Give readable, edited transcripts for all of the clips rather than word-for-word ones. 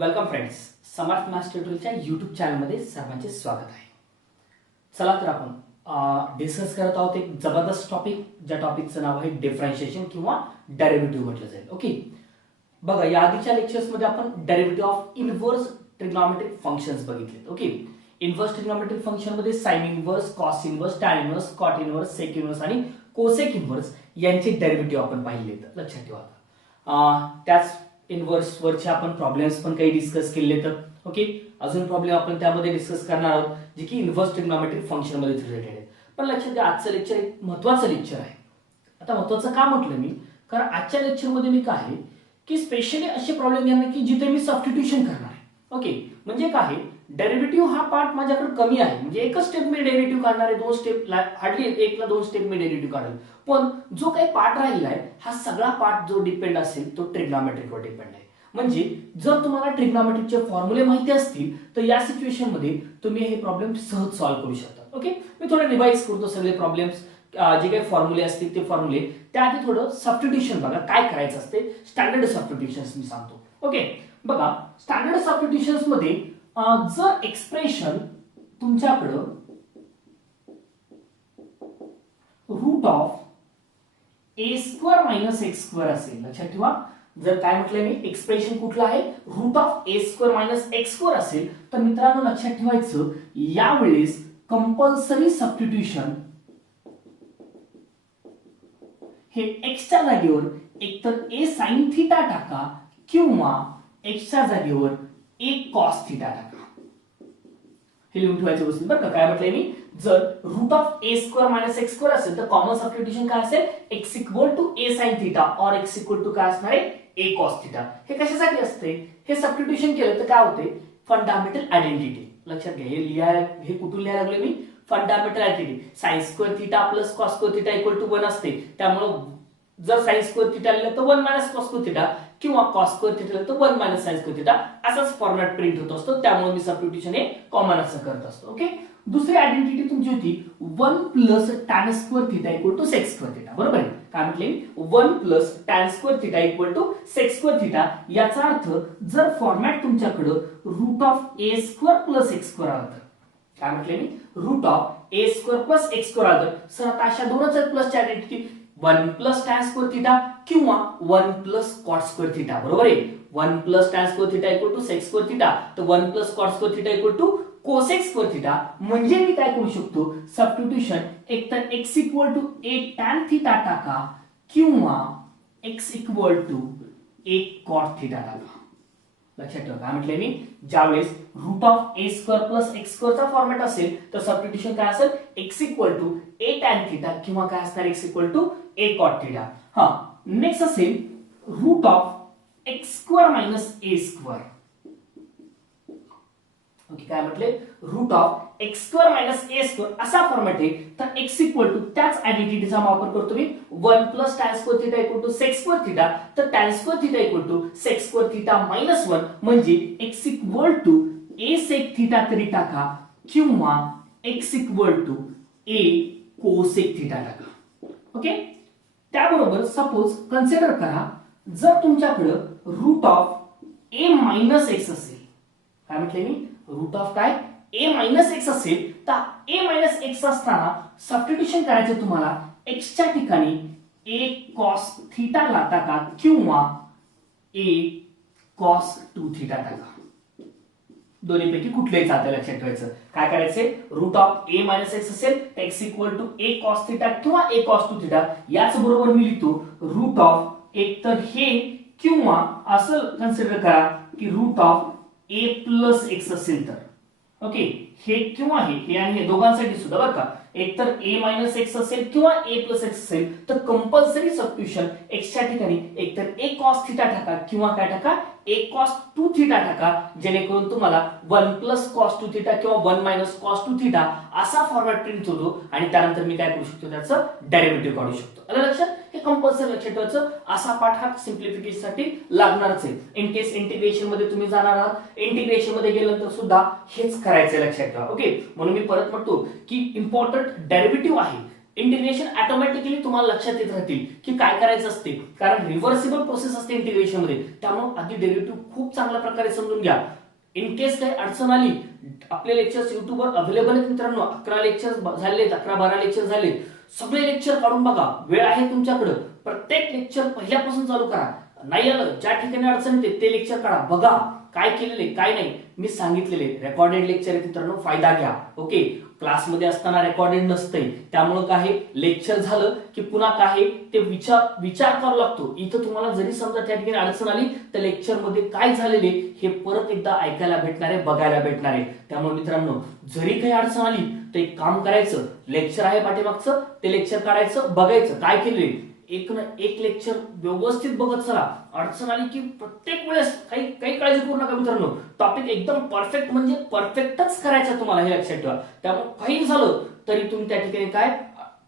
Welcome friends, समर्थ maths ट्युटोरियलच्या YouTube चॅनलमध्ये सर्वांचे स्वागत आहे. चला तर आपण डिस्कस करत आहोत एक जबरदस्त टॉपिक, ज्या टॉपिकचं नाव आहे डिफरन्शिएशन किंवा डेरिव्हेटिव्ह म्हटलं जाईल. ओके, बघा या आधीच्या लेक्चर्समध्ये आपण derivative of inverse trigonometric functions बघितले. ओके, इनव्हर्स ट्रिग्नॉमेट्रिक फंक्शन मध्ये sine inverse, cos inverse, tan inverse, cot inverse, sec inverse आणि कोसेक इनव्हर्स यांचे डेरिव्हेटिव्ह आपण पाहिले. लक्षात ठेवा. त्याच इनव्हर्स वरचे आपण प्रॉब्लेम्स पण काही डिस्कस केले. तर ओके, अजून प्रॉब्लेम आपण त्यामध्ये डिस्कस करणार आहोत जे की इनव्हर्स ट्रिग्नॉमेट्रिक फंक्शन मध्ये रिलेटेड आहे. पण लक्षात घ्या, आजचं लेक्चर एक महत्त्वाचं लेक्चर आहे. आता महत्त्वाचं का म्हटलं मी, कारण आजच्या लेक्चर मध्ये मी काय आहे की स्पेशली असे प्रॉब्लेम घेणार की जिथे मी सबस्टिट्यूशन करणार आहे. ओके, म्हणजे काय, डेरिव्हेटिव्ह हा पार्ट माझ्याकडे कमी आहे, म्हणजे एकच स्टेप मी डेरिव्हेटिव्ह काढणार आहे, दोन स्टेप हार्डली एकला दोन स्टेप मी डेरिव्हेटिव्ह काढेल. पण जो काही पार्ट राहिला आहे हा सगळा पार्ट जो डिपेंड असेल तो ट्रिग्नॉमेट्रिकवर डिपेंड आहे. म्हणजे जर तुम्हाला ट्रिग्नॉमेट्रिकचे फॉर्म्युले माहिती असतील तर या सिच्युएशन मध्ये तुम्ही हे प्रॉब्लेम सहज सॉल्व्ह करू शकता. ओके, मी थोडं रिवाइज करतो सगळे प्रॉब्लेम्स, जे काही फॉर्म्युले असतील ते फॉर्म्युले. त्याआधी थोडं सबस्टिट्यूशन बघा काय करायचं असते. स्टँडर्ड सबस्टिट्यूशन्स मी सांगतो. ओके, बघा स्टँडर्ड सबस्टिट्यूशन्स मध्ये जर एक्सप्रेशन तुमच्याकडं root of a square minus x square असेल, लक्षात ठेवा, जर काय म्हटलंय मी, एक्सप्रेशन कुठलं आहे, root of a square minus x square असेल, तर मित्रांनो लक्षात ठेवायचं यावेळेस कंपल्सरी सबस्टिट्यूशन हे एक्सच्या जागेवर एकतर ए साइन थिटा टाका किंवा एक्सच्या जागेवर ए कॉस थिटा टाका. हे लिहून ठेवायचं बसून बरं का. काय म्हटलंय मी, जर root of a square minus x square असेल तर कॉमन सबस्टिट्यूशन काय असेल, x equal to a sine theta और एक्स इक्वल टू काय असणार आहे, ए कॉस थिटा. हे कशासाठी असते, हे सबस्टिट्यूशन केलं तर काय होते, फंडामेंटल आयडेंटिटी. लक्षात घ्या, हे लिहाय, हे कुठून लिहायला लागले मी, fundamental identity. Sine square theta plus cos square theta equal to 1 असते. त्यामुळे जर साइन स्क्वेअर थिटा लिहिलं तर 1 मायनस कॉस स्क्वेअर थिटा किंवा कॉस स्क्वेअर थिटा लिहिलं तर 1 मायनस साइन स्क्वेअर थिटा असाच फॉर्मॅट प्रिंट होत असतो. त्यामुळे मी सबस्टिट्यूशन हे कॉमन असं करत असतो. ओके, दुसरी आयडेंटिटी तुमची होती 1 plus tan square theta equal to sec square theta. बरोबर आहे, काय म्हटले, 1 plus tan square theta equal to sec square theta. याचा अर्थ जर फॉर्मॅट तुमच्याकडे root of a square plus x square आलं तर काय म्हटले मी, root of a square plus x square आलं तर सर आता अशा दोनच आहेत प्लसची identity, 1 plus tan square theta किंवा 1 प्लस कॉट स्क्वेअर थिटा. बरोबर आहे, 1 plus tan square theta equal to sec square theta, तर 1 plus cot square theta equal to cosec square theta. म्हणजे मी काय करू शकतो, सबस्टिट्यूशन एकतर x equal to a tan theta टाका किंवा x equal to a cot theta टाका. लक्षात ठेवा, काय म्हटलंय मी, ज्यावेळेस root of a square plus x स्क्वेअरचा फॉर्मॅट असेल तर सबस्टिट्यूशन काय असेल, x equal to a tan theta किंवा काय असणार, x equal to a cot theta. हा, नेक्स्ट असेल root of x square minus a square. Okay, काय म्हटले, root of x square minus a square असा फॉर्मॅट आहे तर एक्स इक्वल टू त्याच आयडेंटिटीचा वापर करतो मी, 1 plus tan square theta equal to sec square theta, तर tan square theta equal to sec square theta minus 1 म्हणजे x equal to a sec theta तरी टाका किंवा x equal to a cosec theta टाका. ओके, त्याबरोबर suppose consider करा जर तुमच्याकडे root of a minus x असेल, काय म्हटले मी, रूट ऑफ काय, ए मायनस एक्स असेल तर ए मायनस एक्स असताना सबस्टिट्यूशन करायचं तुम्हाला, एक्सच्या ठिकाणी ए कॉस थिटा टाका किंवा ए कॉस 2 थिटा टाका. दोन्हीपैकी कुठलेही चालतं. लक्षात ठेवायचं काय करायचे, root of a minus x असेल तर x equal to a cos theta किंवा ए कॉस 2 थिटा. याच बरोबर मी लिहितो रूट ऑफ एक तर हे किंवा असं कन्सिडर करा की root of a plus x असेल तर, ओके, हे किंवा हे आणि हे दोघांसाठी सुद्धा बरं का, एक तर ए मायनस एक्स असेल किंवा ए प्लस एक्स असेल तर कंपल्सरी सबस्टिट्यूशन एक्सच्या ठिकाणी एकतर ए कॉस थिटा टाका किंवा काय टाका, ए कॉस 2 थिटा टाका, जेणेकरून तुम्हाला 1 प्लस कॉस 2 थिटा किंवा 1 मायनस कॉस 2 थिटा असा फॉर्मॅट प्रिंट होतो आणि त्यानंतर मी काय करू शकतो, त्याचं डेरिव्हेटिव्ह काढू शकतो. आलं लक्षात, हे कंपल्सरी लक्षात ठेवायचं. असा पाठ हा सिम्प्लिफिकेशन साठी लागणारच आहे. इन केस इंटिग्रेशन मध्ये तुम्ही जाणार आहात, इंटिग्रेशन मध्ये गेल्यानंतर सुद्धा हेच करायचं लक्षात ठेवा. ओके, म्हणून मी परत म्हणतो की इम्पॉर्टंट डेरिव्हेटिव्ह आहे इंटिग्रेशन ऑटोमॅटिकली तुम्हाला लक्षात येत राहतील की काय करायचं असते, कारण रिव्हर्सिबल प्रोसेस असते इंटिग्रेशन मध्ये, त्यामुळे आधी डेरिव्हेटिव्ह खूप चांगल्या प्रकारे समजून घ्या. इन केस काही अडचण आली, आपले लेक्चर्स युट्यूबवर अवेलेबल आहेत मित्रांनो. 11 लेक्चर्स झालेत, 11-12 लेक्चर झाले. सगळे लेक्चर काढून बघा, वेळ आहे तुमच्याकडे. प्रत्येक लेक्चर पहिल्यापासून चालू करा. नाही आलं, ज्या ठिकाणी अडचण येते ते लेक्चर काढा, बघा काय केलेले काय नाही. मी सांगितलेले रेकॉर्डेड लेक्चर आहे मित्रांनो, फायदा घ्या. ओके, क्लासमध्ये असताना रेकॉर्डेड नसते, त्यामुळे काय लेक्चर झालं की पुन्हा काय ते विचार करावा लागतो. इथं तुम्हाला जरी समजा त्या ठिकाणी अडचण आली तर लेक्चर मध्ये काय झालेले हे परत एकदा ऐकायला भेटणार आहे, बघायला भेटणार आहे. त्यामुळे मित्रांनो, जरी काही अडचण आली तर एक काम करायचं, लेक्चर आहे पाठीमागचं ते लेक्चर काढायचं, बघायचं काय केले, एक ना एक लेक्चर व्यवस्थित बघत चला. अडचण आली की प्रत्येक वेळेस काही काळजी करू नका मित्रांनो, टॉपिक एकदम परफेक्ट म्हणजे परफेक्टच करायचा तुम्हाला, हे लक्षात ठेवा. त्यामुळे काही झालं तरी तुम्ही त्या ठिकाणी काय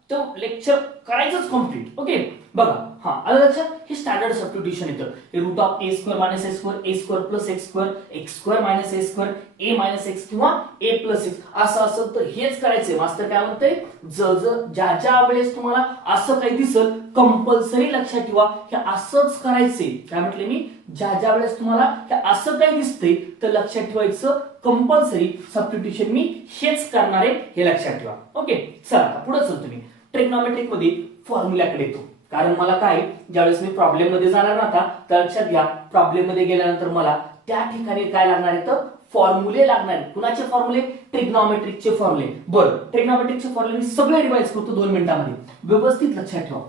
तो लेक्चर करायचंच कम्प्लीट. ओके, बघा हा आलं लक्षात. हे स्टँडर्ड सबस्टिट्यूशन येतं. हे root of a square minus a square, a square plus x square, x square minus a square, a minus x किंवा ए प्लस एक्स असं असेल तर हेच करायचंय. मास्तर काय म्हणतंय, ज्या वेळेस तुम्हाला असं काही दिसल कंपल्सरी लक्षात ठेवा हे असंच करायचंय. काय म्हटले मी, ज्या वेळेस तुम्हाला हे असं काही दिसतंय तर लक्षात ठेवायचं कंपल्सरी सबस्टिट्यूशन मी हेच करणार आहे, हे लक्षात ठेवा. ओके, चला पुढे चलतो मी. ट्रिग्नॉमेट्रिक मध्ये फॉर्म्युल्याकडे येतो, कारण मला काय ज्यावेळेस मी प्रॉब्लेम मध्ये जाणार ना तर लक्षात घ्या, प्रॉब्लेम मध्ये गेल्यानंतर मला त्या ठिकाणी काय लागणार आहे तर फॉर्म्युले लागणार आहेत. कुणाचे फॉर्म्युले, ट्रिग्नॉमेट्रिकचे फॉर्म्युले. बरं, ट्रिग्नॉमेट्रिकचे फॉर्म्युले मी सगळे रिवाइज करतो 2 मिनिटांमध्ये, व्यवस्थित लक्षात ठेवा.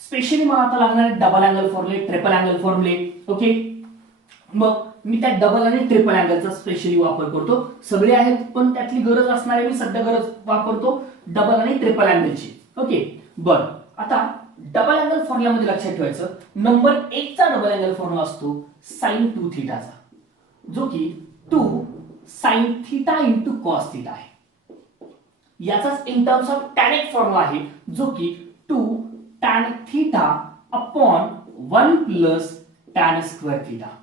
स्पेशली मला आता लागणार आहे डबल अँगल फॉर्म्युले, ट्रिपल अँगल फॉर्म्युले. ओके, मग मी त्या डबल आणि ट्रिपल अँगलचा स्पेशली वापर करतो. सगळे आहेत पण त्यातली गरज असणारे मी सध्या गरज वापरतो डबल आणि ट्रिपल अँगलची. ओके, बरं, आता डबल अँगल फॉर्म्युल्यामध्ये लक्षात ठेवायचं, नंबर 1 चा डबल अँगल फॉर्म्युला असतो sin 2 थीटाचा, जो की 2 sin theta into cos theta आहे. याचाच इन टर्म्स ऑफ tan एक फॉर्म्युला आहे, जो की 2 tan theta upon 1 plus tan square theta.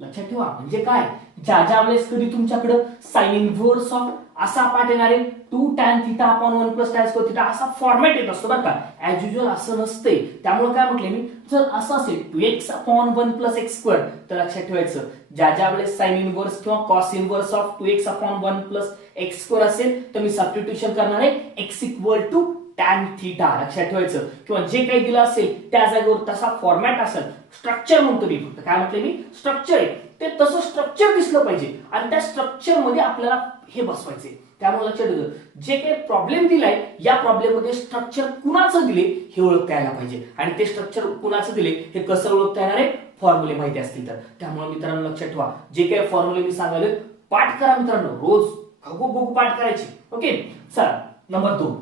लक्षात ठेवा, म्हणजे काय, ज्या वेळेस कधी तुमच्याकडे साइन इनव्हर्स ऑफ असा पार्ट येणार आहे 2 tan theta upon 1 plus tan square theta असा फॉर्मॅट येत असतो बरं का. ऍज युजुअल असं नसते, त्यामुळे काय म्हटले मी, जर असं असेल 2x upon 1 plus x square तर लक्षात ठेवायचं ज्या वेळेस साइन इनव्हर्स किंवा cos inverse of 2x upon 1 plus x square असेल तर मी सबस्टिट्यूशन करणार आहे x equal to tan theta. लक्षात ठेवायचं, किंवा जे काही दिलं असेल त्या जागेवर तसा फॉर्मॅट असेल. स्ट्रक्चर म्हणतो मी, फक्त काय म्हटले मी, स्ट्रक्चर आहे ते तसं स्ट्रक्चर दिसलं पाहिजे आणि त्या स्ट्रक्चर मध्ये आपल्याला हे बसवायचे. त्यामुळे लक्षात ठेवा, जे काही प्रॉब्लेम दिलाय या प्रॉब्लेम मध्ये स्ट्रक्चर कुणाचं दिले हे ओळखता यायला पाहिजे, आणि ते स्ट्रक्चर कुणाचं दिले हे कसं ओळखता येणार आहे, फॉर्म्युले माहिती असतील तर. त्यामुळे मित्रांनो लक्षात ठेवा, जे काही फॉर्म्युले मी सांगायला पाठ करा मित्रांनो, रोज घगो पाठ करायचे. ओके, चला नंबर 2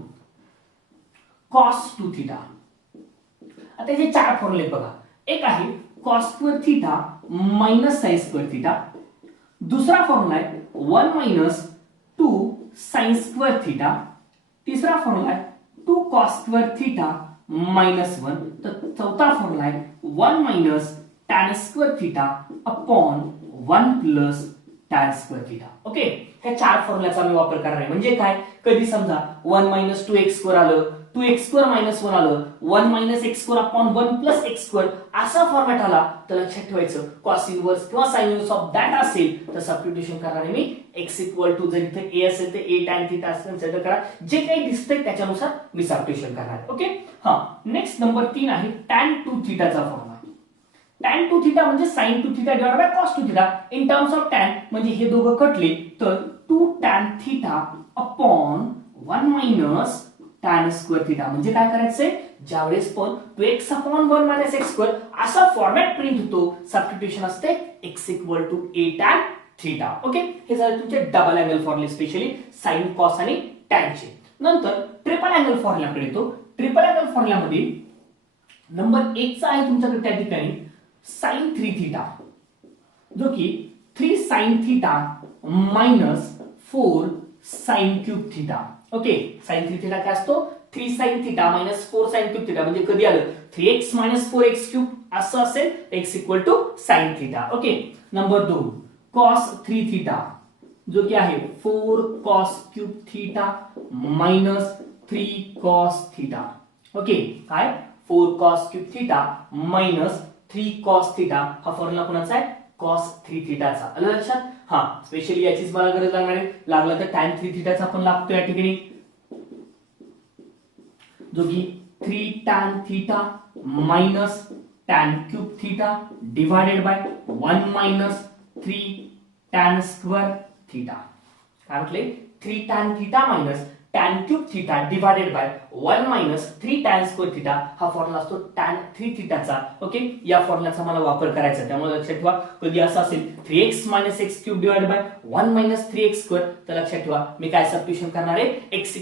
cos 2 थीटा. आता हे 4 फॉर्म्युले बघा. एक आहे cos square theta minus sine square theta. दुसरा फॉर्म्युला आहे 1 मायनस 2 साइन स्क्वेअर थीटा. तिसरा फॉर्म्युला आहे 2 cos स्क्वेअर थीटा मायनस 1. तर चौथा फॉर्म्युला आहे 1 minus tan square theta upon 1 plus tan square theta. Okay, हे 4 फॉर्म्युल्याचा मी वापर करणार आहे. म्हणजे काय, कधी समजा 1 मायनस 2x स्क्वेअर आलं, 2x स्क्वेअर मायनस 1 आलं, 1 minus x square upon 1 plus x square असा फॉर्मॅट आला तर लक्षात ठेवायचं कॉस इनव्हर्स किंवा साइन इनव्हर्स ऑफ दॅट असेल तर सबस्टिट्यूशन करणार आहे मी x इक्वल टू, जर इथे a असेल तर a tan थीटा असेल कन्सिडर करा, जे काही दिसतंय त्याच्यानुसार मी सबस्टिट्यूशन करणार आहे. ओके, हा नेक्स्ट नंबर 3 आहे tan 2 थीटाचा फॉर्म्युला. tan 2 थीटा म्हणजे sin 2 theta divided by cos 2 theta. In terms of tan म्हणजे हे दोघं कटले तर 2 tan theta upon 1 minus tan square theta. म्हणजे काय करायचंय, ज्यावेळेस पण 2x upon 1 minus x square असा फॉर्मॅट प्रिंट होतो, सबस्टिट्यूशन असते x equal to a tan theta. Okay, हे झाले तुमचे डबल अँगल फॉर्म्युले, स्पेशली साइन, कॉस आणि tan चे. नंतर ट्रिपल अँगल फॉर्म्युल्याकडे येतो. ट्रिपल अँगल फॉर्म्युल्यामध्ये नंबर 1 चा आहे तुमच्याकडे त्या ठिकाणी sin 3 थीटा, जो की 3 sin theta minus 4 sin cube theta. Okay, sin 3 theta काय असतो, 3 sin theta minus 4 sin cube theta. म्हणजे कधी आलं 3x मायनस 4x क्यूब असं असेल, x equal to sin theta. Okay, number 2 cos 3 theta, जो की आहे 4 cos cube theta minus 3 cos theta. Okay काय 4 cos cube theta minus 3 cos theta हा फॉर्म्युला कोणाचा आहे cos 3 थिटाचा आलं लक्षात हा स्पेशली याचीच मला गरज लागणार आहे लागला तर tan 3 थिटाचा पण लागतो या ठिकाणी जो की 3 tan theta minus tan cube theta divided by 1 minus 3 tan square theta काय म्हटले 3 tan theta minus tan cube theta divided by 1 minus 3 tan square theta हा फॉर्म्युला असतो tan 3 थीटाचा ओके या फॉर्म्युलाचा मला वापर करायचा त्यामुळे लक्षात ठेवा कधी असं असेल 3x x cube divided by 1 minus 3x square तर लक्षात ठेवा मी काय सबस्टिट्यूशन करणार आहे x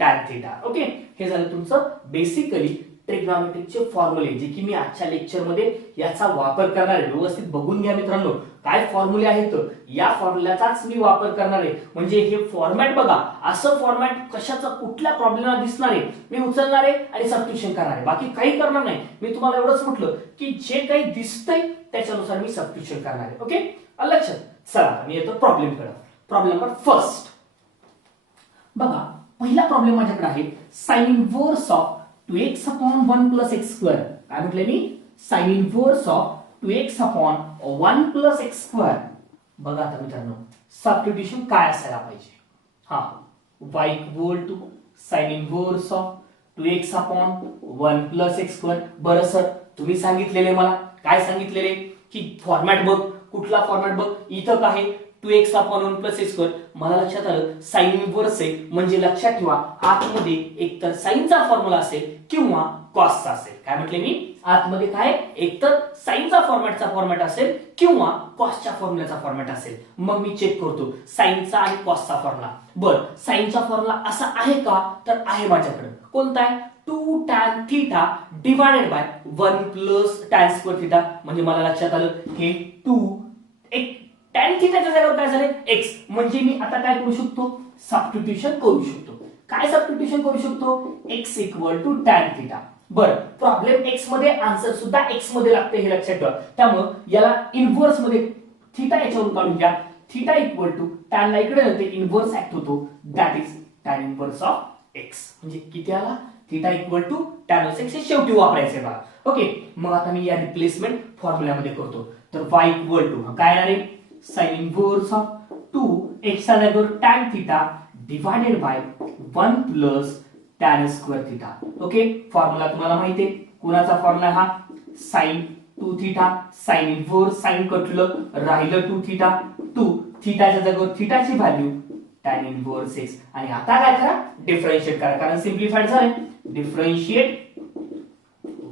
tan थीटा ओके हे झालं तुमचं बेसिकली ट्रिग्नॉमेट्रिकचे फॉर्म्युले जे की मी आजच्या लेक्चर मध्ये याचा वापर करणार आहे व्यवस्थित बघून घ्या मित्रांनो काय फॉर्म्युले आहेत या फॉर्म्युल्याचाच मी वापर करणार आहे म्हणजे हे फॉर्मॅट बघा असं फॉर्मॅट कशाचा कुठल्या प्रॉब्लेमला दिसणार आहे मी उचलणार आहे आणि सबस्टिट्यूशन करणार आहे बाकी काही करणार नाही मी तुम्हाला एवढंच म्हटलं की जे काही दिसतंय त्याच्यानुसार मी सबस्टिट्यूशन करणार आहे ओके लक्षात चला मी येतो प्रॉब्लेम कडे प्रॉब्लेम नंबर फर्स्ट बघा पहिला प्रॉब्लेम माझ्याकडे आहे sine inverse of 2x upon 1 plus x square काय म्हटले मी sine inverse of 2x upon 1 plus x square बघा आता मित्रांनो सबस्टिट्यूशन काय असायला पाहिजे हा y equal to sine inverse of 2x upon 1 plus x square बरं सर तुम्ही सांगितलेले मला काय सांगितलेले की फॉर्मॅट बघ कुठला फॉर्मॅट बघ इथं काय 2x upon 1 plus x square मला लक्षात आलं साइन इनव्हर्स आहे म्हणजे लक्षात ठेवा आतमध्ये एकतर साइनचा फॉर्म्युला असेल किंवा कॉसचा असेल काय म्हटले मी आतमध्ये काय एकतर साइनचा फॉर्मॅट असेल किंवा कॉसच्या फॉर्म्युल्याचा फॉर्मॅट असेल मग मी चेक करतो साइनचा आणि कॉसचा फॉर्म्युला बर साइनचा फॉर्म्युला असा आहे का तर आहे माझ्याकडे कोणता आहे 2 tan theta divided by 1 plus tan square theta म्हणजे मला लक्षात आलं हे 2 एक tan थीटाच्या जागेवर काय झाले x म्हणजे मी आता काय करू शकतो सबस्टिट्यूशन करू शकतो काय सबस्टिट्यूशन करू शकतो x equal to tan theta बर प्रॉब्लेम x मध्ये आन्सर सुद्धा x मध्ये लागते हे लक्षात ठेवा त्यामुळे याला इनव्हर्स मध्ये थीटा याच्यावरून काढून घ्या थीटा इक्वल टू tan ला इकडे येते इनव्हर्स ऍक्ट होतो that is tan inverse of x म्हणजे किती आला theta equal to tan x हे शेवटी वापरायचे बघा ओके मग आता मी या रिप्लेसमेंट फॉर्म्युल्यामध्ये करतो तर y इक्वल टू काय आहे साइन इनव्हर्स ऑफ 2x चा जागेवर tan theta divided by 1 plus tan square theta okay formula तुम्हाला माहिती आहे कोणाचा फॉर्म्युला हा sine 2 theta sine inverse sine कटलं राहिलं 2 थीटा 2 थीटाच्या जागेवर थीटाची व्हॅल्यू tan इनव्हर्स x आणि आता काय करा डिफरन्शिएट करा कारण सिम्प्लिफाइड झाले differentiate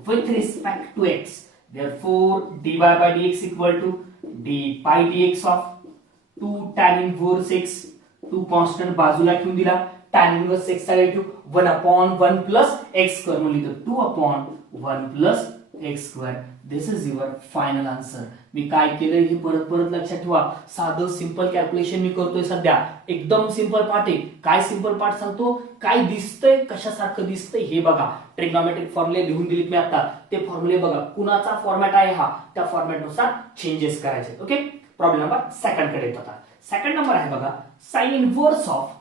with respect to x therefore dy by dx equal to d pi dx of 2 tan inverse x 2 constant बाजूला ठेवून दिला tan inverse x चा value 1 upon 1 plus x square म्हणून लिहितो 2 upon 1 plus x square this is your final answer मी काय केलं हे परत परत लक्षात ठेवा साधं सिंपल कॅल्क्युलेशन मी करतोय सध्या एकदम सिंपल पार्ट आहे काय सिंपल पार्ट सांगतो काय दिसतंय कशासारखं दिसतंय हे बघा ट्रिग्नॉमेट्रिक फॉर्म्युले लिहून दिलेत मी आता ते फॉर्म्युले बघा कुणाचा फॉर्मॅट आहे हा त्या फॉर्मॅट नुसार चेंजेस करायचे ओके प्रॉब्लेम नंबर सेकंड कडे येतो आता सेकंड नंबर आहे बघा sine inverse of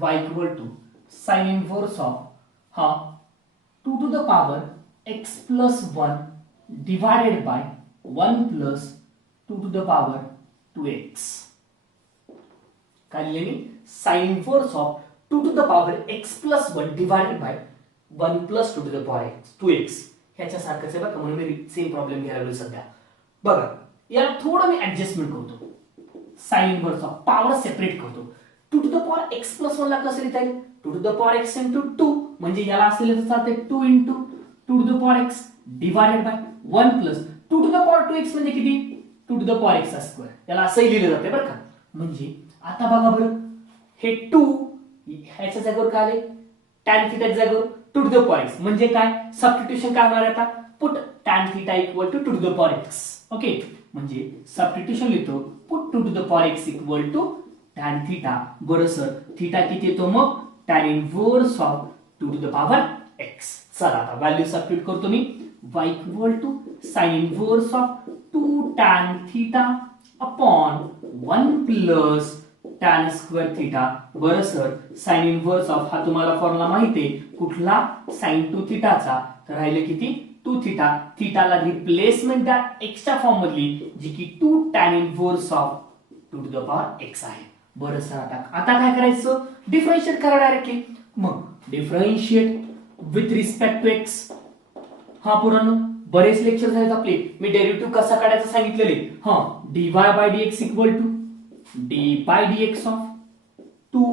y equal to sine inverse of हा 2 to the power x plus 1 divided by 1 plus 2 to the power 2x काय लिहिले मी sine inverse of 2 to the power x plus 1 divided by 1 plus 2 to the power 2x ह्याच्या सारखंच आहे बघा म्हणून मी same problem घ्यायला लागलो सध्या बघा याला थोडं मी ऍडजस्टमेंट करतो sine inverse of power separate करतो 2 to the power x plus 1 ला कसं लिहिता येईल 2 to the power x into 2 म्हणजे याला असं लिहिलं जाते 2 into 2 to the power x divided by 1 plus 2 to the power 2x म्हणजे किती 2 to the power x square याला असंही लिहिलं जाते बरं का म्हणजे आता बघा बरं हे 2 ह्याच्या जागेवर काय आले tan थीटाच्या जागेवर 2 to the power x म्हणजे काय सबस्टिट्यूशन काय होणार आहे आता put tan theta equal to 2 to the power x okay म्हणजे सबस्टिट्यूशन लिहितो put 2 to the power x equal to tan theta बरं सर थीटा किती येतो मग tan inverse of 2 to the power x चला आता व्हॅल्यू सबस्टिट्यूट करतो मी y equal to sine inverse of 2 tan theta upon 1 plus tan square theta. बरं sir, sine inverse of हा तुम्हाला फॉर्म्युला माहिती आहे कुठला, साइन 2 थिटाचा. तर राहिले किती 2 थिटा. थिटाला रिप्लेसमेंट द्या एक्सच्या फॉर्म मधली जी की 2 tan inverse of 2 to the power x आहे. बरं सर, आता काय करायचं, डिफरन्शिएट करा डायरेक्टली. मग differentiate with respect to x. हा पुराण बरेच लेक्चर झालेत आपले. मी डेरिव्हेटिव्ह कसा काढायचा सांगितलेले. हा, dy by dx equal to d bye dx of 2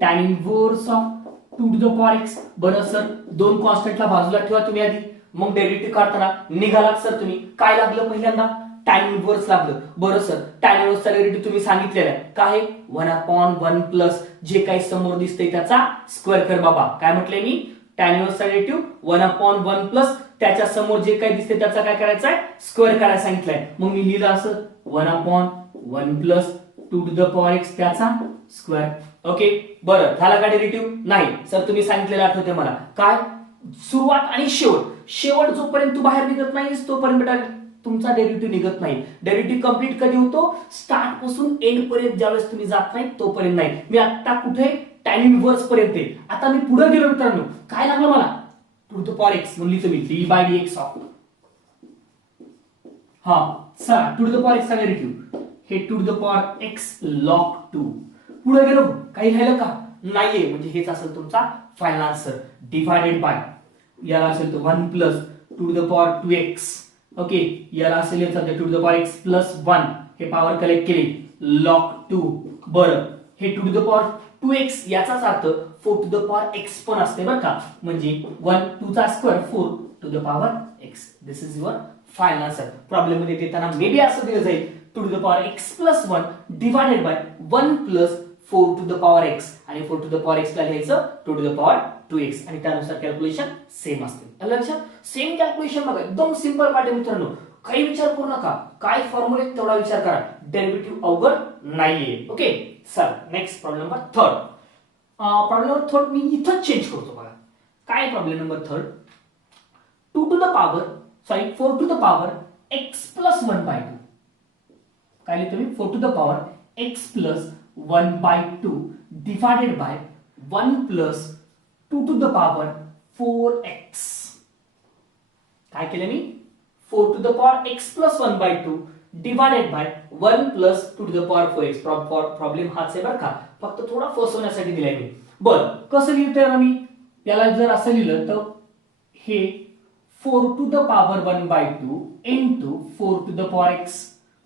tan inverse of 2 to the power x. बरं सर, दोन कॉन्स्टंटला बाजूला ठेवा तुम्ही आधी, मग डेरिव्हेटिव्ह काढताना निघालात सर तुम्ही. काय लागलं पहिल्यांदा, tan इनव्हर्स लागलं. बरं सर, tan इनव्हर्सचा डेरिव्हेटिव्ह तुम्ही सांगितलेला आहे काय, 1/1 प्लस जे काही समोर दिसतंय त्याचा स्क्वेअर कर बाबा. काय म्हटलंय मी, tan इनव्हर्सचा डेरिव्हेटिव्ह 1/1 प्लस त्याच्या समोर जे काही दिसते त्याचा काय करायचा आहे, स्क्वेअर करायला सांगितलंय. मग मी लिहिलं असं 1/1 plus 2 to the power x त्याचा स्क्वेअर. ओके, बरं झाला का डेरिव्हेटिव्ह. नाही सर, तुम्ही सांगितलेलं आठवते मला काय, सुरुवात आणि शेवट जोपर्यंत तू बाहेर निघत नाहीस तोपर्यंत बेटा तुमचा डेरिव्हेटिव्ह निघत नाही. डेरिव्हेटिव्ह कंप्लीट कधी होतो, स्टार्ट पासून एंड पर्यंत ज्यावेळेस तुम्ही जात नाही तोपर्यंत नाही. मी आता कुठे, टॅन इनव्हर्स पर्यंत आहे. आता मी पुढे गेलो मित्रांनो, काय लागलं मला, 2 टू द पॉवर x म्हणली तुम्ही d बाय dx ऑफ, हा चला 2 टू द पॉवर x चा डेरिव्हेटिव्ह हे 2 to the power x log 2. पुढे गेलो, काही राहिलं का, नाहीये. म्हणजे हेच असेल तुमचा फायनल आन्सर. डिवाइडेड बाय याला असेल तो 1 plus 2 to the power 2x. Okay, याला असेल याचा 2 to the power x plus 1, हे पॉवर कलेक्ट केली log 2. बरं, हे 2 टू द पॉवर 2x याचाच अर्थ 4 टू द पॉवर x पण असते बरं का. म्हणजे 1 2 चा square 4 to the power x. This is your final answer. Problem मध्ये देताना मे बी असं दिलं जाईल 2 to the power x plus 1 divided by 1 plus 4 to the power x. आणि 4 टू द पॉवर x ला लिहायचं 2 टू द पॉवर 2x. आणि त्यानुसार कॅल्क्युलेशन सेम असते. लक्षात, सेम कॅल्क्युलेशन बघा, एकदम सिंपल पार्ट आहे मित्रांनो. काही विचार करू नका, काय फॉर्म्युले तेवढा विचार करा. डेरिव्हेटिव्ह अवघड नाहीये. ओके, चल next problem number 3. Problem number 3 मी इथं चेंज करतो बघा. काय problem number 3, 2 to the power 4 to the power x plus 1 by 2. काय लिहितो मी, 4 to the power x plus 1 by 2 divided by 1 plus 2 to the power 4x. काय केलं मी, 4 to the power x plus 1 by 2 divided by 1 plus 2 to the power 4x. Problem हाच आहे बरं का, फक्त थोडा फसवण्यासाठी दिलाय मी. बरं, कसं लिहितोय ना मी, याला जर असं लिहिलं तर हे 4 to the power 1 by 2 into 4 to the power x.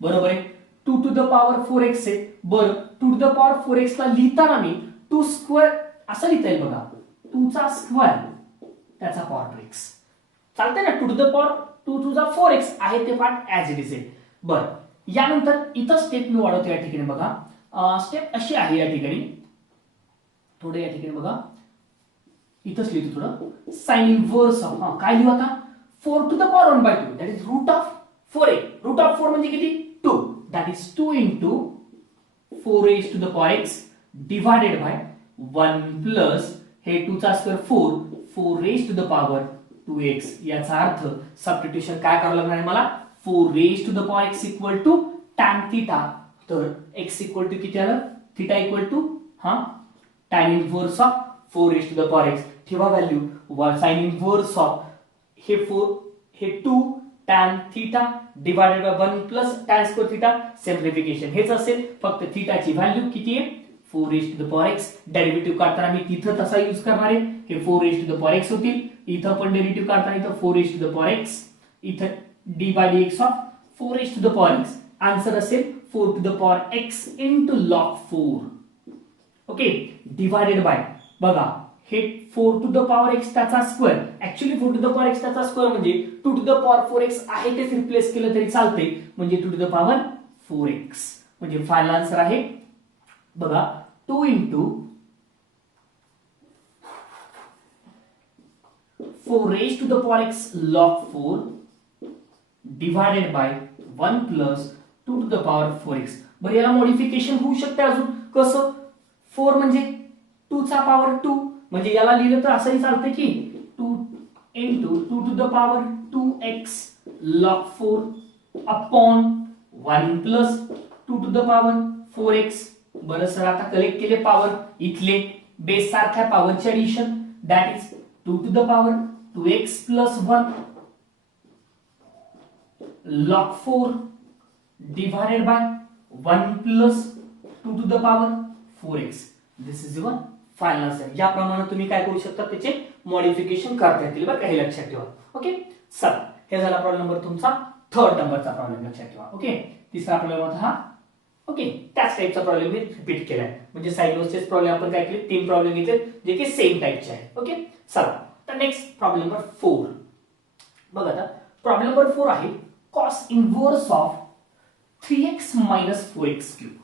बरोबर आहे, 2 टू द पॉवर 4x आहे. बरं, 2 टू द पॉवर 4x ला लिहिताना मी 2 स्क्वेअर असं लिहिता येईल बघा, 2 चा स्क्वेअर त्याचा पॉवर 2x. चालतंय ना, 2 to the power 2 to the 4x आहे ते पार्ट ऍज इट इज आहे. बरं, यानंतर इथं स्टेप मी वाढवतो या ठिकाणी बघा. स्टेप अशी आहे या ठिकाणी, थोडं या ठिकाणी बघा, इथंच लिहितो थोडं, साइन इनव्हर्स ऑफ, हा काय लिहू आता, 4 to the power 1 by 2 that is root of 4a. Root of 4 म्हणजे किती, 2. That is 2 into 4 raised to the power x divided by 1 plus हे 2 चा square 4 raised to the power 2x. याचा अर्थ सबस्टिट्यूशन काय करावं लागणार आहे मला, 4 raised to the power x equal to tan theta. तर x इक्वल टू किती आलं, थीटा इक्वल टू हा tan inverse of 4 raised to the power x. ठेवा व्हॅल्यू, साइन इनव्हर्स ऑफ हे 4 हे 2 tan theta divided by 1 plus tan square theta. Simplification हेच असेल, फक्त थीटाची व्हॅल्यू किती आहे, 4 raised to the power x. Derivative काढताना मी तिथं तसा यूज करणार आहे, हे 4 raised to the power x होतील. इथं पण डेरिव्हेटिव्ह काढताना इथं 4 raised to the power x, इथं d bye dx of 4 raised to the power x. Answer असेल 4 to the power x into log 4. Okay, divided by बघा हे 4 टू द पॉवर x त्याचा square. Actually 4 to the power x त्याचा square म्हणजे 2 to the power 4x आहे तेच replace केलं तरी चालते, म्हणजे 2 टू द पॉवर 4x. म्हणजे फायनल आन्सर आहे बघा 2 into 4 raised to the power x log 4 divided by 1 plus 2 to the power 4x. बरं, याला मॉडिफिकेशन होऊ शकते अजून. कसं, 4 म्हणजे 2 चा पॉवर 2, म्हणजे याला लिहिलं तर असंही चालतं की 2 into 2 to the power 2x log 4 upon 1 plus 2 to the power 4x. बरं सर आता कलेक्ट केले पॉवर इथले बेस सारख्या पॉवरचे addition that is 2 to the power 2x plus 1 log 4 divided by 1 plus 2 to the power 4x. This is your final answer. याप्रमाणे तुम्ही काय करू शकता त्याचे मॉडिफिकेशन करता येतील बरं काही लक्षात ठेवा. ओके चला हे झाला प्रॉब्लेम नंबर तुमचा थर्ड नंबरचा प्रॉब्लेम लक्षात ठेवा. ओके तिसरा प्रॉब्लेम होता हा. ओके त्याच टाइपचा प्रॉब्लेम मी रिपीट केलाय म्हणजे साइन लॉसचे प्रॉब्लेम आपण काय केले तीन प्रॉब्लेम घेतले जे की सेम टाइपचे आहेत. ओके चला तर नेक्स्ट प्रॉब्लेम नंबर 4 बघा आता प्रॉब्लेम नंबर 4 आहे cos inverse of 3x 4x cube.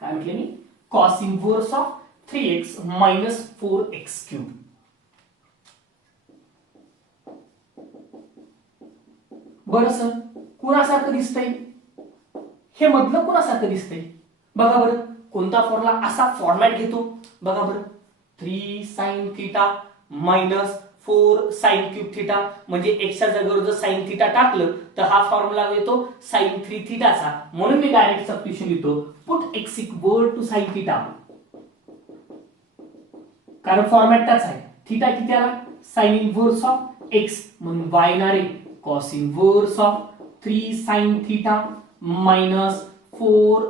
काय म्हटले मी cos inverse of 3x 4x cube. बरं सर कुणासारखं दिसतंय हे मधलं कुणासारखं दिसतंय बघा बरं कोणता फॉर्म्युला असा फॉर्मॅट घेतो बघा बरं 3 sin theta 4 sin cube theta म्हणजे x च्या जागेवर जर sin थीटा टाकलं तर हा फॉर्म्युला येतो sin 3 थीटाचा म्हणून मी डायरेक्ट सबस्टिट्यूशन लिहितो put x equal to sin theta कारण फॉर्मॅट त्याच आहे थीटा किती आला sin इनव्हर्स ऑफ x म्हणून y येणार आहे cos inverse of 3 sin theta 4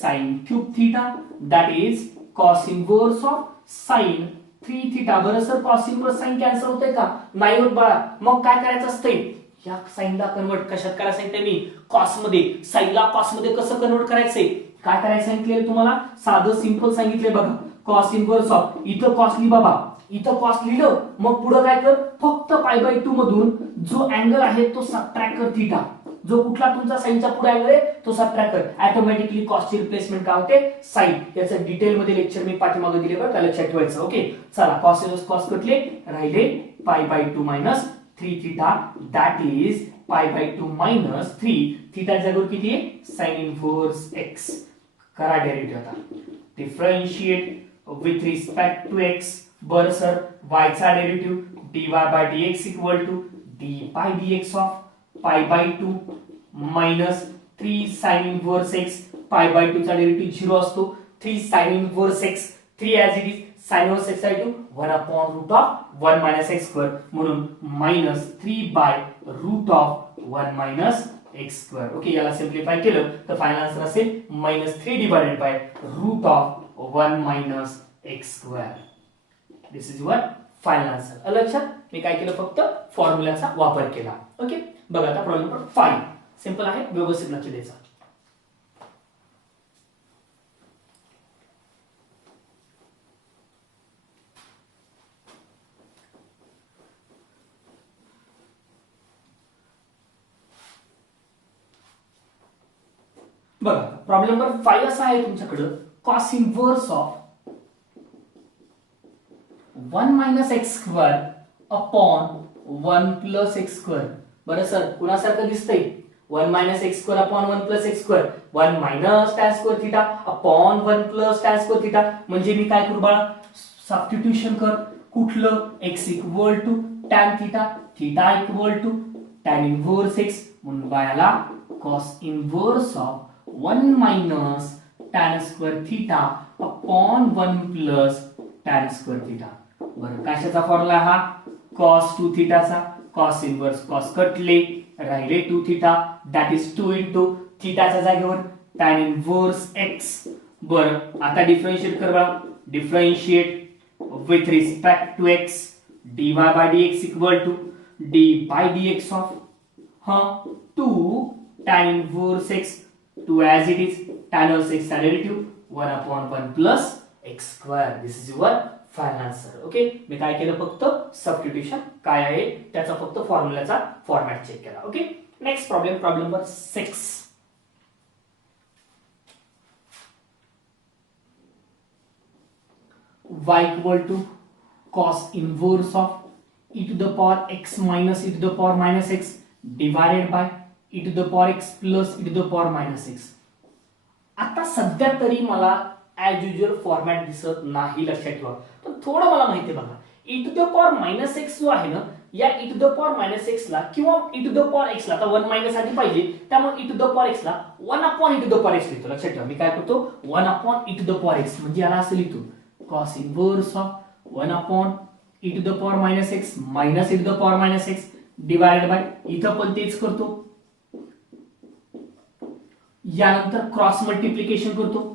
sin cube theta that is cos inverse of sin 3 theta. बरं sir cos inverse sin cancel होतंय का नाही होत बाळा मग काय करायचं असतंय या साइनला कन्वर्ट कशात करायचं सांगितलं मी cos मध्ये साइनला cos मध्ये कसं कन्वर्ट करायचंय काय करायचं सांगितलं तुम्हाला साधं सिंपल सांगितलंय बघा cos इनव्हर्स ऑफ इथं cos लिही बाबा इथं cos लिहिलं मग पुढे काय कर फक्त π/2 मधून जो अँगल आहे तो सबट्रॅक्ट कर थीटा जो कुठला तुमचा साइनचा पुढे अँगल आहे तो सबट्रॅक्ट कर ऑटोमॅटिकली cos ची रिप्लेसमेंट काय होते साइन. याचं डिटेल मध्ये लेक्चर मी पाठीमागे दिले बरं लक्षात ठेवायचं. ओके चला cos इनव्हर्स cos कटले राहिले π/2 3 थीटा दॅट इज π/2 3 थीटा जागेवर किती आहे sin इनव्हर्स x. करा डेरिव्हेटिव्ह आता differentiate with respect to x. बरं सर y चा derivative dy by dx equal to d by dx of π/2 3 sin inverse x π/2 चा डेरिव्हेटिव्ह 0 असतो 3 sin inverse x 3 as it is sin inverse x चा 1 upon root of 1 minus x square म्हणून -3 by root of 1 minus x square. Okay याला सिंप्लिफाय केलं तर final answer असेल -3 divided by root of 1 minus x square. This is your final answer. लक्षात मी काय केलं फक्त फॉर्म्युलाचा वापर केला. ओके बघा आता प्रॉब्लेम नंबर 5 सिंपल आहे व्यवस्थित लक्ष द्यायचं. बघा प्रॉब्लेम नंबर 5 असा आहे तुमच्याकडे cos inverse of 1 minus x square upon 1 plus x square. बरं सर कुणासारखं दिसतंय 1 minus x square upon 1 plus x square 1 minus tan square theta upon 1 plus tan square theta म्हणजे मी काय करू बाळा सबस्टिट्यूशन कर कुठलं x equal to tan theta theta equal to tan inverse x म्हणून बाळाला cos inverse of 1 minus tan square theta upon 1 plus tan square theta. बरं कशाचा फॉर्म्युला हा cos 2 थीटाचा cos इनव्हर्स cos कटले राहिले 2 थीटा दॅट इज 2 into थीटाच्या जागेवर tan इनव्हर्स x. बरं आता डिफरन्शिएट कर बघा differentiate with respect to x dy by dx equal to d by dx of 2 tan inverse x 2 as it is tan inverse x चा derivative 1 upon 1 plus x square. This is your final answer. Okay मी काय केलं फक्त substitution काय आहे त्याचा फक्त फॉर्म्युलाचा format check केला. Okay next problem problem number 6 y equal to cos inverse of e to the power x minus e to the power minus x divided by e to the power x plus e to the power minus x. आता सध्या तरी मला as usual format दिसत नाही लक्षात ठेवा पण थोडं मला माहिती आहे बघा e to the power minus x जो आहे ना या e to the power minus x ला किंवा e to the power x ला, आता 1 मायनस आधी पाहिजे त्यामुळे e to the power x ला 1 upon e to the power x लिहितो. लक्षात ठेवा मी काय करतो 1 upon e to the power x म्हणजे याला असं लिहितो cos inverse of 1 upon e to the power minus x minus e to the power minus x divided by इथं पण तेच करतो. यानंतर क्रॉस मल्टिप्लिकेशन करतो.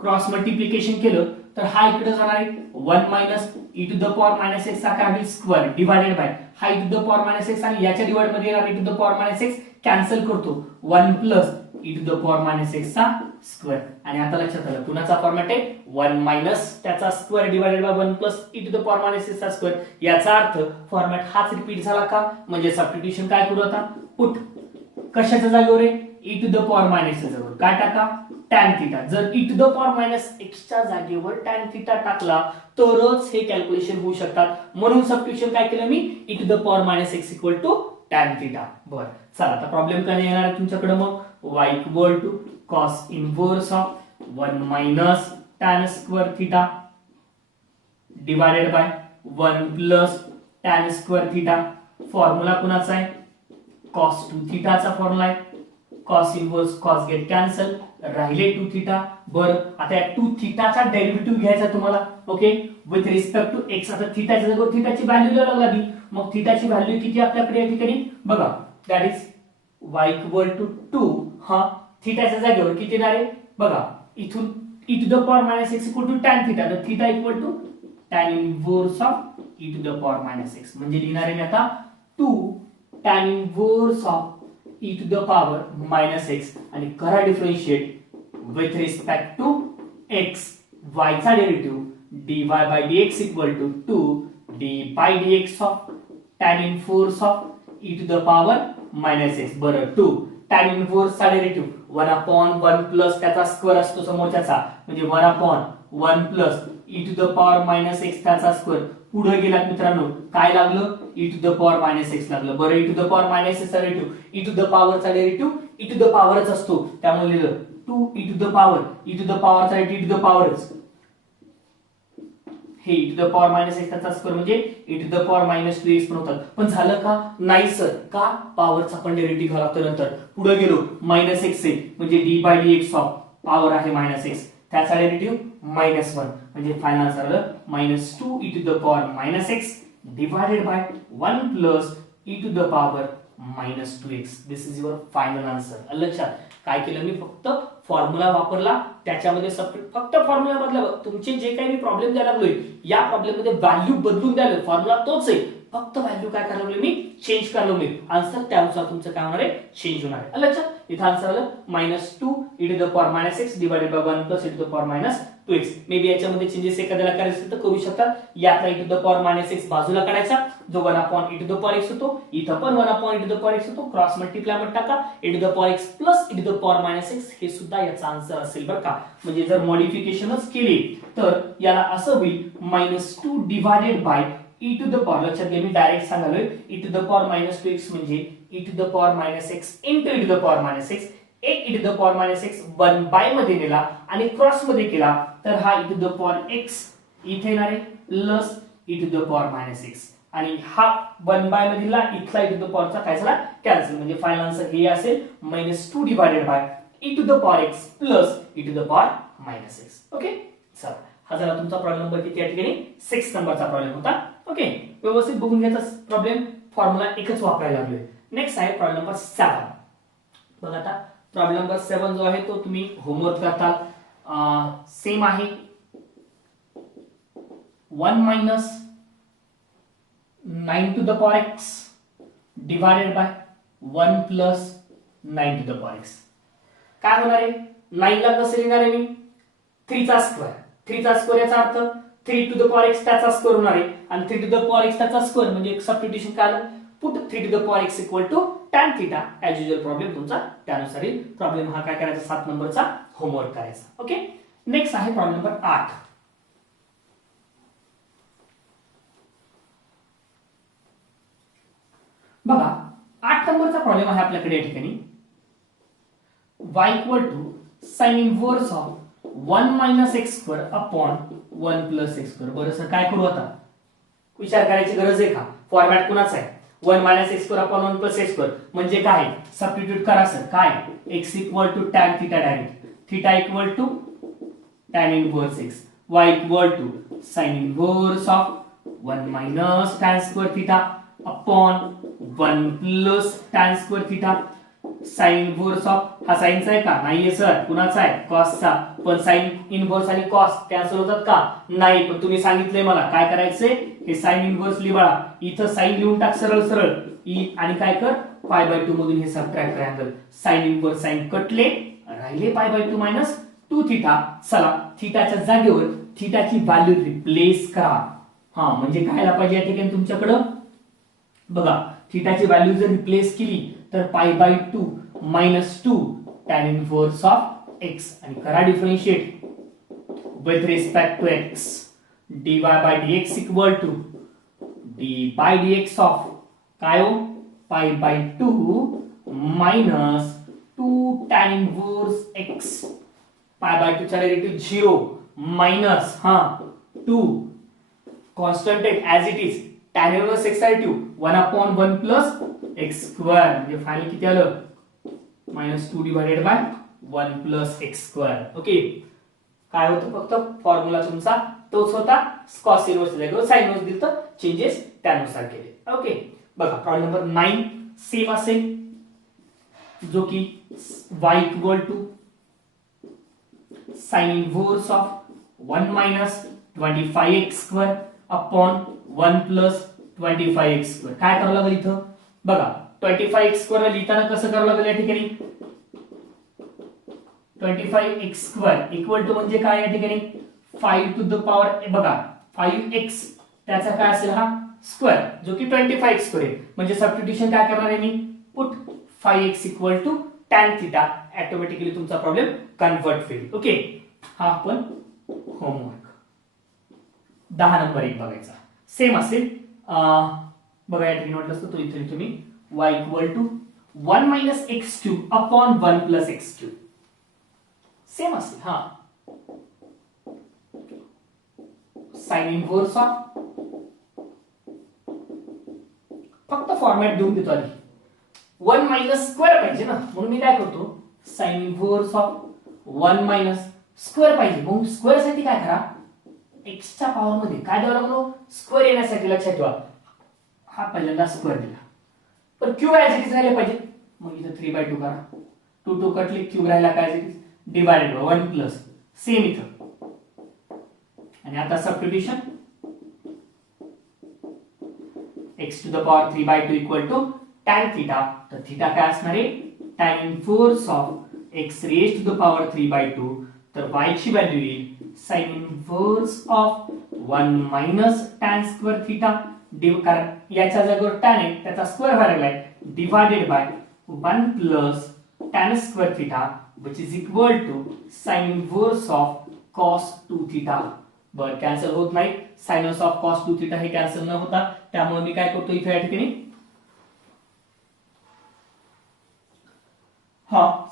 क्रॉस मल्टिप्लिकेशन केलं तर हा इकडे जाणार आहे 1 minus e to the power minus x चा काय होईल स्क्वेअर डिवाइडेड बाय हा e to the power minus x आणि याच्या डिवाइड मध्ये येणार e to the power minus x cancel करतो 1 plus e to the power minus x चा स्क्वेअर. आणि आता लक्षात आलं कुणाचा फॉर्मॅट आहे 1 मायनस त्याचा square divided by 1 plus e to the power minus x चा स्क्वेअर. याचा अर्थ फॉर्मॅट हाच रिपीट झाला का म्हणजे सबस्टिट्यूशन काय करू आता पुट कशाच्या जागेवर आहे e to the power minus च्या जागेवर काय टाका tan थीटा. जर e to the power minus x च्या जागेवर tan थीटा टाकला तरच हे कॅल्क्युलेशन होऊ शकतात. म्हणून सबस्टिट्यूशन काय केलं मी e to the power minus x equal to tan theta. बरं चला आता प्रॉब्लेम काय येणार आहे तुमच्याकडे मग y equal to cos inverse of 1 minus tan square theta divided by 1 plus tan square theta. Formula कुणाचा आहे cos 2 थीटाचा फॉर्म्युला आहे. cos inverse cos get cancel राहिले 2 थीटा. बर आता या 2 थीटाचा डेरिव्हेटिव्ह घ्यायचा तुम्हाला okay with respect to x. आता थीटाच्या जागेवर थीटाची व्हॅल्यू द्यावी लागली मग थीटाची व्हॅल्यू किती आपल्याकडे या ठिकाणी बघा that is y equal to 2 हा थीटाच्या जागेवर किती येणार आहे बघा इथून e to the power minus x equal to tan theta तर theta equal to tan inverse of e to the power minus x म्हणजे लिहिणार आहे मी आता 2 tan inverse of e to the power minus x आणि करा differentiate with respect to x y चा derivative dy by dx equal to 2 d by dx of tan inverse of e to the power minus x. बरं 2 tan inverse चा derivative 1 upon 1 plus त्याचा square असतो समोरच्याचा म्हणजे 1 upon 1 plus e to the power minus x त्याचा square. पुढे गेलात मित्रांनो काय लागलं e to the power minus x लागलं. बरं e to the power minus x चा डेरिव्हेटिव्ह e टू द पॉवरचा डेरिव्हेटिव्ह e टू द पॉवरच असतो त्यामुळे लिहिलं 2 e to the power e to the पॉवरचा e टू द पॉवरच हे e to the power minus x त्याचा स्क्वेअर म्हणजे e to the power minus 2x पण होतात. पण झालं का नाही सर का पॉवरचा पण डेरिव्हेटिव्ह घ्यावा लागतो नंतर. पुढे गेलो मायनस एक्स आहे म्हणजे d बाय dx ऑफ पॉवर आहे मायनस एक्स त्याचा डेरिव्हेटिव्ह मायनस 1 म्हणजे फायनल आन्सर आलं minus 2 e to the power minus x divided by 1 plus e to the power minus 2x. This is your final answer. लक्षात काय केलं मी फक्त formula वापरला त्याच्यामध्ये फक्त फॉर्म्युला बदला. तुमचे जे काही मी प्रॉब्लेम द्यायला लागलोय या प्रॉब्लेम मध्ये व्हॅल्यू बदलून द्यायला फॉर्म्युला तोच आहे फक्त व्हॅल्यू काय करायला लागलोय मी चेंज करायला लागलोय. आन्सर त्यानुसार तुमचं काय होणार आहे चेंज होणार आहे. लक्षात इथं आन्सर आलं minus 2 e to the power minus x divided by 1 plus e to the power minus 2x. Maybe याच्यामध्ये चेंजेस एखाद्याला करायचे असेल तर करू शकतात. यातला e to the power minus x बाजूला काढायचा जो 1 upon e to the power x होतो. इथं पण 1 upon e to the power x होतो. क्रॉस मल्टिप्लाय मध्ये टाका e to the power x plus e to the power minus x हे सुद्धा याचा आन्सर असेल बरं का. म्हणजे जर मॉडिफिकेशनच केली तर याला असं होईल minus 2 divided by e to the power. लक्षात घ्या मी डायरेक्ट सांगालोय e to the power minus 2x म्हणजे e to the power minus x into e to the power minus x. एक e to the power minus x 1 by मध्ये नेला आणि cross मध्ये केला तर हा e to the power x इथे येणार आहे plus e to the power minus x आणि हा 1 बाय मधील इथला e टू द पॉवरचा काय झाला कॅन्सल म्हणजे फायनल आन्सर हे असेल minus 2 divided by e to the power x plus e to the power minus x. Okay चला हा झाला तुमचा प्रॉब्लेम नंबर किती या ठिकाणी 6 नंबरचा प्रॉब्लेम होता. ओके व्यवस्थित बघून घ्यायचा प्रॉब्लेम फॉर्म्युला एकच वापरायला लागलोय. नेक्स्ट आहे प्रॉब्लेम नंबर 7. बघा आता प्रॉब्लेम नंबर 7 जो आहे तो तुम्ही होमवर्क करताल सेम आहे 1 minus 9 to the power x divided by 1 plus 9 to the power x. काय होणार आहे 9 ला कसं लिहिणार आहे मी 3 चा स्क्वेअर याचा अर्थ 3 टू द पॉवर x त्याचा स्क्वेअर होणार आहे आणि 3 टू द पॉवर x त्याचा स्क्वेअर म्हणजे एक सबस्टिट्यूशन काय आलं put 3 to the power x equal to tan theta. As usual problem तुमचा त्यानुसार प्रॉब्लेम हा काय करायचा 7 नंबरचा होमवर्क करायचा. ओके नेक्स्ट आहे प्रॉब्लेम नंबर 8. बघा 8 नंबरचा प्रॉब्लेम आहे आपल्याकडे या ठिकाणी y equal to sin inverse of 1 minus x square upon 1 plus x square. बरं सर काय करू आता विचार करायची गरज आहे का? फॉर्मॅट कुणाचा आहे? 1 - x² अपॉन 1 + x² म्हणजे काय? सबस्टिट्यूट करा सर. काय? x equal to tan theta direct, theta equal to tan inverse x, y equal to sin inverse of 1 - tan square theta upon 1 + tan square theta. Sine inverse of हा साइनचा आहे का? नाहीये sir. कुणाचा आहे? कॉसचा. पण साइन इनव्हर्स आणि cos cancel होतात का? नाही. पण तुम्ही सांगितलंय मला काय करायचंय, हे साइन इनव्हर्स लिहा. इथं साइन लिहून टाक सरळ सरळ ई आणि काय कर, π/2 मधून हे सबट्रॅक्ट कर अँगल. साइन इनव्हर्स साइन कटले, राहिले π/2 - 2 थीटा. चला थीटाच्या जागेवर थीटाची व्हॅल्यू रिप्लेस करा. हा म्हणजे काय आला पाहिजे या ठिकाणी तुमच्याकडं बघा, थीटाची व्हॅल्यू जर रिप्लेस केली तर π/2 - 2 tan इनव्हर्स ऑफ x आणि करा differentiate with respect to x. dy/dx equal to d/dx of काय हो, π/2 - 2 tan इनव्हर्स x. π/2 चा derivative 0 minus 2 constant as it is tan inverse x साठी 1/1 + x². म्हणजे फायनल किती आलं? -2 डिवाइडेड बाय 1 + x². ओके. काय होतं? फक्त फॉर्म्युला तुमचा तोच होता. कॉस इनव्हर्स जागेवर साइन इनव्हर्स दिलं तर चेंजेस त्यानुसार केले. ओके. बघा प्रॉब्लेम नंबर 9 सेम असेल, जो की y equal to sine inverse of 1 - 25x² upon 1 + 25x². काय करावं लागेल इथं? बघा 25x² लिहिताना कसं करावं लागेल या ठिकाणी? 25x² इक्वल टू म्हणजे काय या ठिकाणी? 5 टू द पॉवर बघा 5x त्याचा काय असेल हा स्क्वेअर, जो की 25x² आहे. म्हणजे सबस्टिट्यूशन काय करणार आहे मी? Put 5x equal to tan theta. Automatically तुमचा प्रॉब्लेम कन्वर्ट होईल. ओके. हा आपण होमवर्क 10 नंबर 1 बघायचा. सेम असेल. बघा या ठिकाणी म्हटलं असतं तो इथे तुम्ही y equal to 1 - x³ upon 1 + x³. Same असेल. हा साइन इनव्हर्स ऑफ फक्त फॉर्मॅट देऊन देतो आधी. 1 - स्क्वेअर पाहिजे ना, म्हणून मी काय करतो, साइन इनव्हर्स ऑफ 1 - स्क्वेअर पाहिजे. मग स्क्वेअर साठी काय करा, x च्या पॉवर मध्ये काय द्यावं लागलो? स्क्वेअर येण्यासाठी लक्षात ठेवा हा पहिल्यांदा स्क्वेअर दिला, पण क्यूब ऍज इट इज राहिले पाहिजे. मग इथं 3/2 करा, 2 2 कटले, क्यूब राहिला काय as it is divided by 1 plus same इथं. आणि आता substitution x to the power 3/2 equal to tan theta. तर थीटा काय असणार आहे? tan inverse of x raise to the power 3/2. तर y ची व्हॅल्यू येईल sin inverse of 1 - tan square theta. कारण याच्या जागेवर tan आहे त्याचा स्क्वेअर व्हायला आहे, divided by 1 + tan square theta which is equal to sin inverse of cos 2 theta. बर कॅन्सल होत नाही. sin inverse of cos 2 theta हे कॅन्सल न होता, त्यामुळे मी काय करतो इथे या ठिकाणी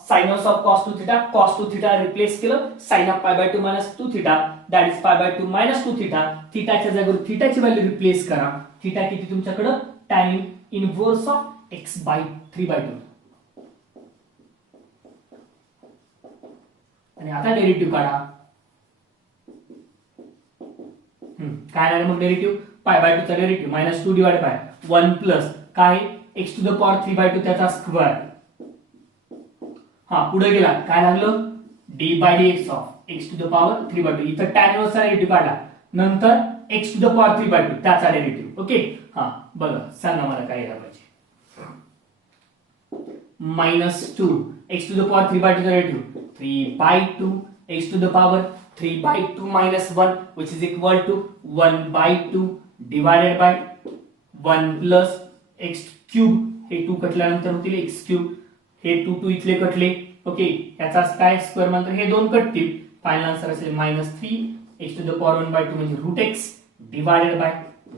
sin inverse of cos 2 theta, cos 2 theta replace केलं, sin of π/2 - 2 theta that is π/2 - 2 theta. थीटाच्या जागेवर थीटाची व्हॅल्यू रिप्लेस करा. थीटा किती तुमच्याकडे? tan inverse of x/3/2. आणि आता डेरिव्हेटिव्ह काढा. काय राहिलं मग डेरिव्हेटिव्ह? π/2 चा डेरिव्हेटिव्ह -2 डिवाइड बाय 1 प्लस काय x टू द पॉवर 3/2 त्याचा स्क्वेअर. पुढे गेला काय लागलं? d/dx of x to the power 3/2. इथं tan इनव्हर्स चा डेरिव्हेटिव्ह काढला, नंतर x टू द पॉवर 3/2 त्याचा डेरिव्हेटिव्ह. ओके. बघा सांगा मला काय यायला पाहिजे. -2 x टू द पॉवर 3/2 चा derivative 3/2 x to the power 3/2 minus 1 which is equal to 1/2 divided by 1 plus x cube. हे 2 कटल्यानंतर होतील x³, हे 2 2 इथले कटले. ओके. याचा काय स्क्वेअर नंतर हे 2 कटतील. फायनल आन्सर असेल -3 x to the power 1/2 म्हणजे √x divided by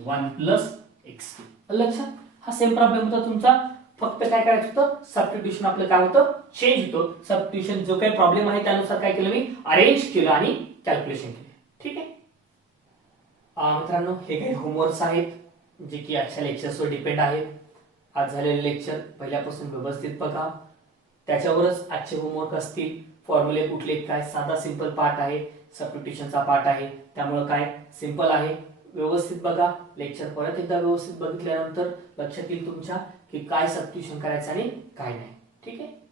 1 plus x. लक्षात? हा सेम प्रॉब्लेम होता तुमचा. फक्त काय करायचं होतं, सबस्टिट्यूशन आपलं काय होतं, चेंज होतं. सबस्टिट्यूशन जो काही प्रॉब्लेम आहे त्यानुसार काय केलं मी, अरेंज केलं आणि कॅल्क्युलेशन केले. ठीक आहे. मित्रांनो हे काही होमवर्क्स आहेत जे की आजच्या लेक्चर्सवर डिपेंड आहेत. आज झालेले लेक्चर पहिल्यापासून व्यवस्थित बघा, त्याच्यावरच आजचे होमवर्क असतील. फॉर्म्युले कुठले काय, साधा सिंपल पार्ट आहे, सबस्टिट्यूशनचा पार्ट आहे, त्यामुळे काय सिंपल आहे. व्यवस्थित बघा लेक्चर, परत एकदा व्यवस्थित बघितल्यानंतर लक्षात येईल तुमच्या की काय सबस्टिट्यूशन करायचं आणि काय नाही. ठीक आहे.